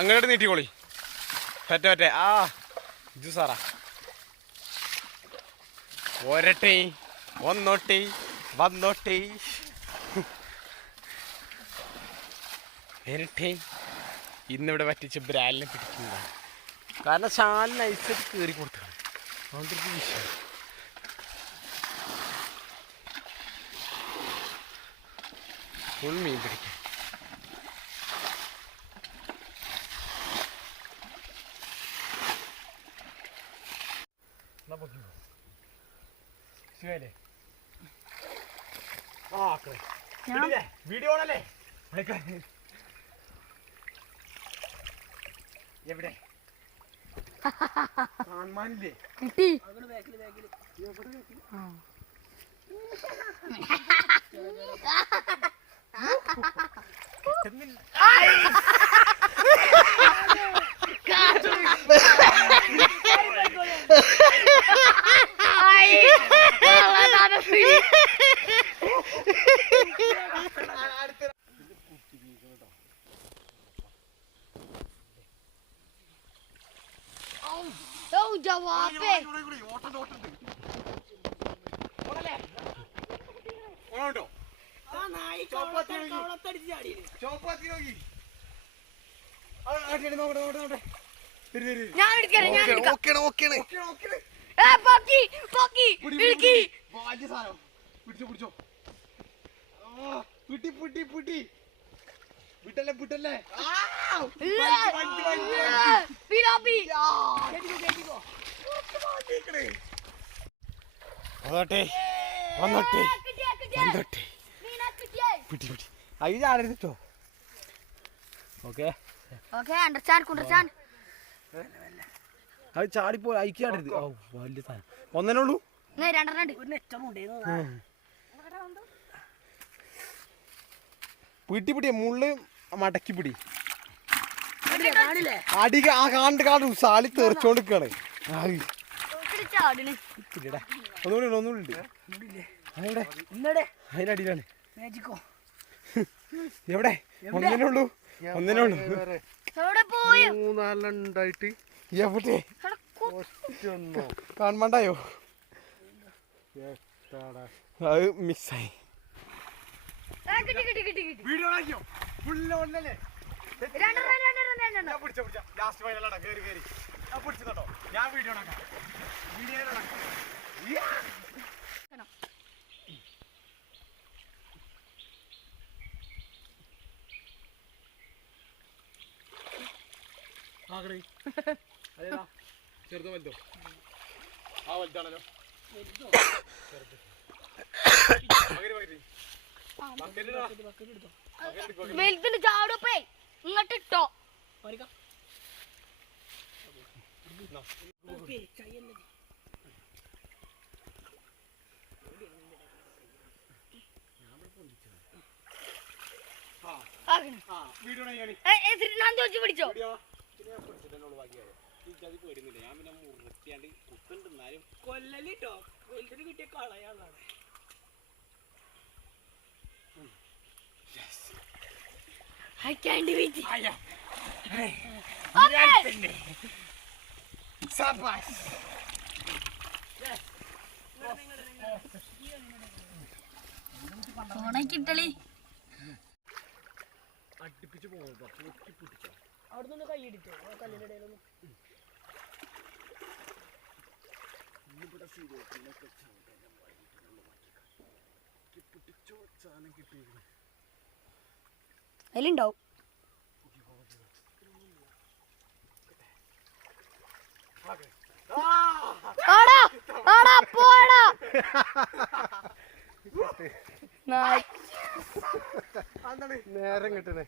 അങ്ങോട്ട് നീട്ടിക്കോളി പറ്റ പറ്റേ ആ ഇജു സാറാ ഒരട്ടെ ഒന്നോട്ടെ വന്നോട്ടെ വരട്ടെ. ഇന്നിവിടെ പറ്റിച്ച് ബ്രാലിനെ പിടിക്കുന്നതാണ്. കാരണം ശാലിന് ഐസായിട്ട് കയറി കൊടുത്തതാണ്. അതുകൊണ്ടൊരു വിഷയം. ഫുൾ മീൻ പിടിക്കാൻ വീഡിയോ ആണല്ലേ എവിടെ കാണാനില്ലേ കിട്ടി വന്നോട്ടെ അയ്യോ. ഓക്കെ അത് ചാടിപ്പോ അയക്കാടരുത്. വലിയ സാധനം ഒന്നേ ഉള്ളൂ. പിടി പിടിയ മുള്ള് മടക്കി പിടി. അടി ആ കാണ്ട് കാണ്ട് സാലി തെറിച്ചോണ്ടിരിക്കാണ്. ഒന്നുകൂടി അതിന്റെ അടിയിലാണ്. എവിടെ ഒന്നിനേ ഉള്ളൂ. മൂന്നാലുണ്ടായിട്ട് എവിടെ കാണാണ്ടായോ? അത് മിസ്സായി. ഞാൻ വീഡിയോ അതേതാ ചെറുതോ വലുതോ? ആ വലുതാണല്ലോ. ചാടപ്പേ ഇങ്ങോട്ട് ഇട്ടോ. ഞാൻ ചോദിച്ചു പിടിച്ചോ. കൊല്ലലിട്ടോ കൊല്ലത്തിന് കിട്ടിയ കളയാളാണ്. I can't do it. കിട്ടലി അടുപ്പിച്ച് പോകുമ്പോ അവിടുന്ന് കൈ ഇടിച്ചോ കല്ലിന്റെ ഇടയിലൊന്നും. അതിലുണ്ടാവും. പോയ നേരം കിട്ടണേ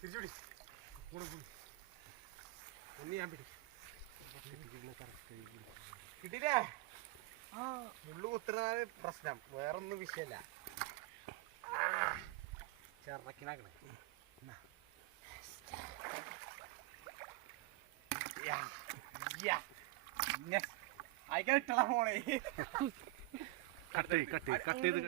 തിരിച്ചുപിടി ഒന്ന് ഞാൻ പിടിക്കും കിട്ടിയില്ലേ മുള്ളു കുത്തുന്നതാണ് പ്രശ്നം, വേറൊന്നും വിഷയമല്ല. ചെറക്കിനാക്കണേ അയക്കാൻ ഇട്ടള പോണേ. കട്ട് ചെയ്ത്